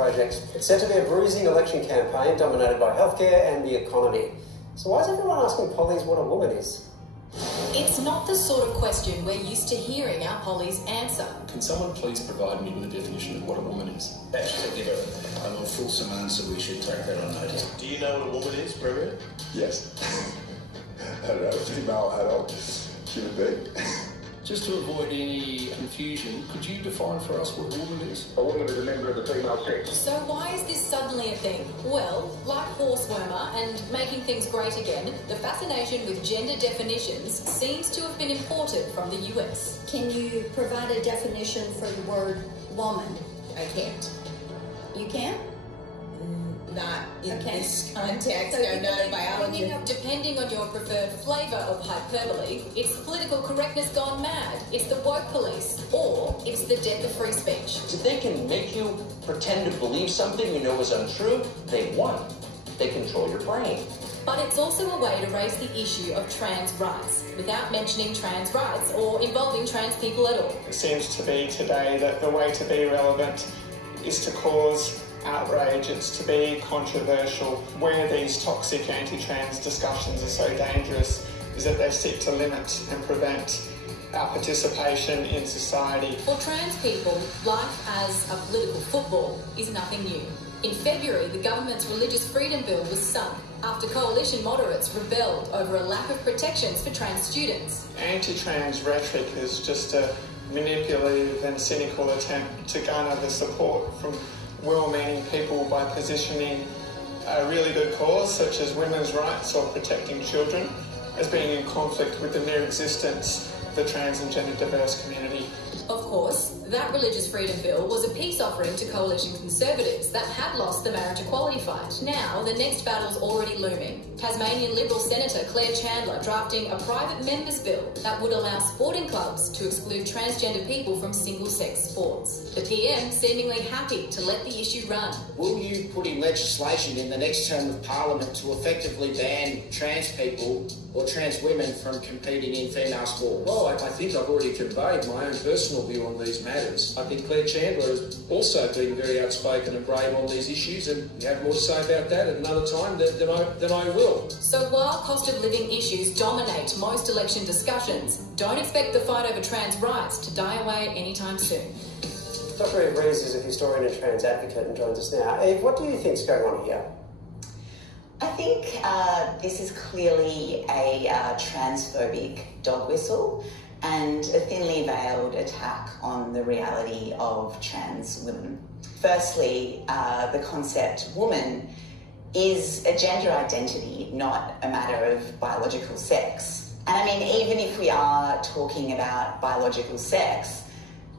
Project. It's said to be a bruising election campaign dominated by healthcare and the economy. So why is everyone asking pollies what a woman is? It's not the sort of question we're used to hearing our pollies answer. Can someone please provide me with a definition of what a woman is? Actually, give a more fulsome answer. We should take that on notice. Do you know what a woman is, Premier? Yes. I don't know, female adult human being. Just to avoid any confusion, could you define for us what a woman is? A woman is a member of the female sex. So why is this suddenly a thing? Well, like horsewormer and making things great again, the fascination with gender definitions seems to have been imported from the US. Can you provide a definition for the word woman? I can't. You can? Not in this context. I'm not a biologist. Depending on your preferred flavour of hyperbole, it's political correctness gone mad, it's the woke police, or it's the death of free speech. If they can make you pretend to believe something you know is untrue, they've won. They control your brain. But it's also a way to raise the issue of trans rights, without mentioning trans rights or involving trans people at all. It seems to be today that the way to be relevant is to cause outrage, it's to be controversial. Where these toxic anti-trans discussions are so dangerous is that they seek to limit and prevent our participation in society. For trans people, life as a political football is nothing new. In February, the government's Religious Freedom Bill was sunk after coalition moderates rebelled over a lack of protections for trans students. Anti-trans rhetoric is just a manipulative and cynical attempt to garner the support from well-meaning people by positioning a really good cause, such as women's rights or protecting children, as being in conflict with the mere existence of the trans and gender diverse community. Of course, that Religious Freedom Bill was a peace offering to coalition Conservatives that had lost the marriage equality fight. Now, the next battle's already looming. Tasmanian Liberal Senator Claire Chandler drafting a private members bill that would allow sporting clubs to exclude transgender people from single-sex sports. The PM seemingly happy to let the issue run. Will you put in legislation in the next term of Parliament to effectively ban trans people or trans women from competing in female sports? Well, I think I've already conveyed my own personal view on these matters. I think Claire Chandler has also been very outspoken and brave on these issues, and you have more to say about that at another time than I will. So while cost of living issues dominate most election discussions, don't expect the fight over trans rights to die away anytime soon. Dr. Eve Rees is a historian and trans advocate and joins us now. Eve, what do you think is going on here? I think this is clearly a transphobic dog whistle and a thinly veiled attack on the reality of trans women. Firstly, the concept woman is a gender identity, not a matter of biological sex. And I mean, even if we are talking about biological sex,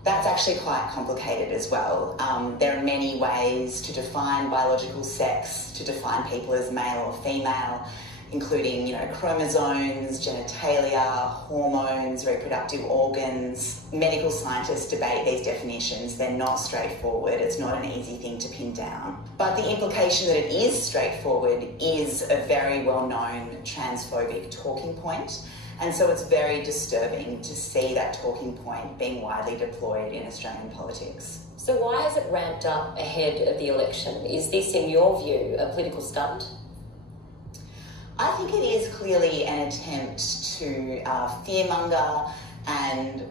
that's actually quite complicated as well. There are many ways to define biological sex, to define people as male or female, including, chromosomes, genitalia, hormones, reproductive organs. Medical scientists debate these definitions. They're not straightforward. It's not an easy thing to pin down. But the implication that it is straightforward is a very well-known transphobic talking point. And so it's very disturbing to see that talking point being widely deployed in Australian politics. So why has it ramped up ahead of the election? Is this, in your view, a political stunt? I think it is clearly an attempt to fearmonger and,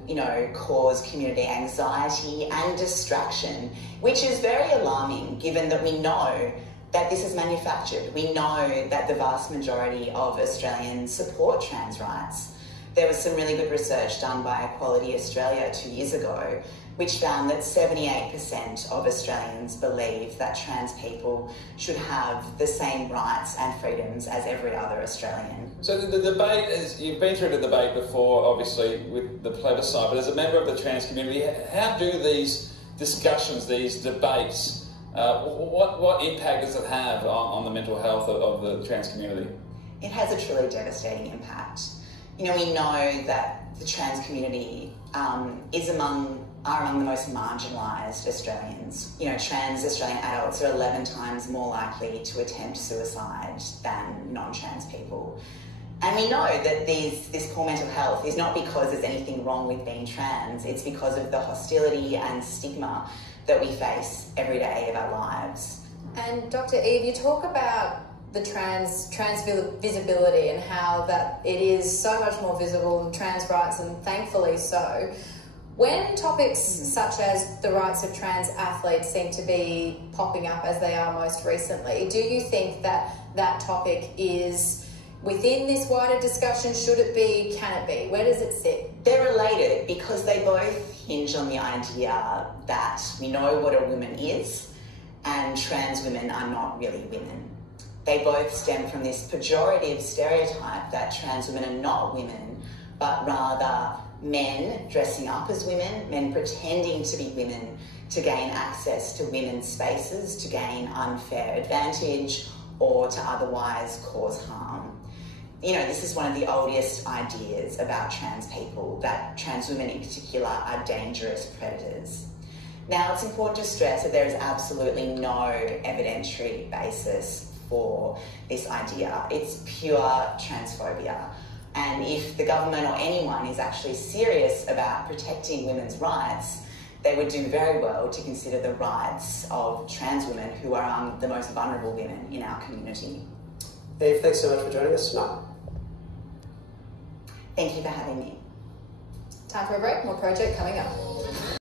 cause community anxiety and distraction, which is very alarming given that we know that this is manufactured. We know that the vast majority of Australians support trans rights. There was some really good research done by Equality Australia 2 years ago, which found that 78% of Australians believe that trans people should have the same rights and freedoms as every other Australian. So the debate is, you've been through the debate before, obviously, with the plebiscite, but as a member of the trans community, how do these discussions, these debates, what impact does it have on the mental health of the trans community? It has a truly devastating impact. We know that the trans community are among the most marginalised Australians. Trans Australian adults are 11 times more likely to attempt suicide than non-trans people. And we know that this poor mental health is not because there's anything wrong with being trans, it's because of the hostility and stigma that we face every day of our lives. And Dr. Eve, you talk about the trans visibility and how that it is so much more visible in trans rights, and thankfully so. When topics such as the rights of trans athletes seem to be popping up as they are most recently, do you think that that topic is within this wider discussion? Should it be? Can it be? Where does it sit? They're related because they both hinge on the idea that we know what a woman is and trans women are not really women. They both stem from this pejorative stereotype that trans women are not women, but rather men dressing up as women, men pretending to be women to gain access to women's spaces, to gain unfair advantage, or to otherwise cause harm. You know, this is one of the oldest ideas about trans people, that trans women in particular are dangerous predators. Now, it's important to stress that there is absolutely no evidentiary basis for this idea. It's pure transphobia. And if the government or anyone is actually serious about protecting women's rights, they would do very well to consider the rights of trans women who are the most vulnerable women in our community. Eve, thanks so much for joining us tonight. Thank you for having me. Time for a break. More Project coming up.